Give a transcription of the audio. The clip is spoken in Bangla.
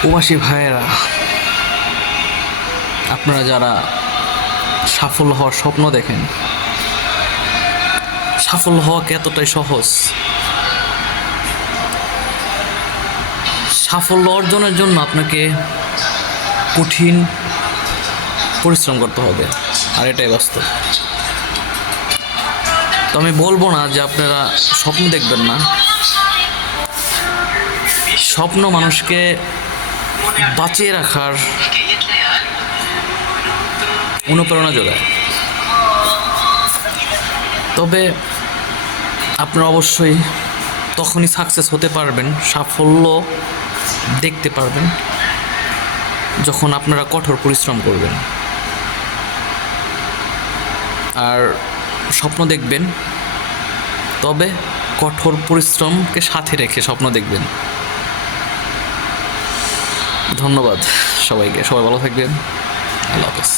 প্রবাসী ভাইয়েরা, আপনারা যারা সাফল্য হওয়ার স্বপ্ন দেখেন, সাফল্য হওয়া কি এতটাই সহজ? সাফল্য অর্জনের জন্য আপনাকে কঠিন পরিশ্রম করতে হবে, আর এটাই বাস্তব। তো আমি বলবো না যে আপনারা স্বপ্ন দেখবেন না। স্বপ্ন মানুষকে বাঁচিয়ে রাখার অনুপ্রেরণা যোগায়। তবে আপনারা অবশ্যই তখনই সাকসেস হতে পারবেন, সাফল্য দেখতে পারবেন, যখন আপনারা কঠোর পরিশ্রম করবেন। আর স্বপ্ন দেখবেন, তবে কঠোর পরিশ্রমকে সাথে রেখে স্বপ্ন দেখবেন। ধন্যবাদ সবাইকে, সবাই ভালো থাকবেন। আল্লাহ হাফেজ।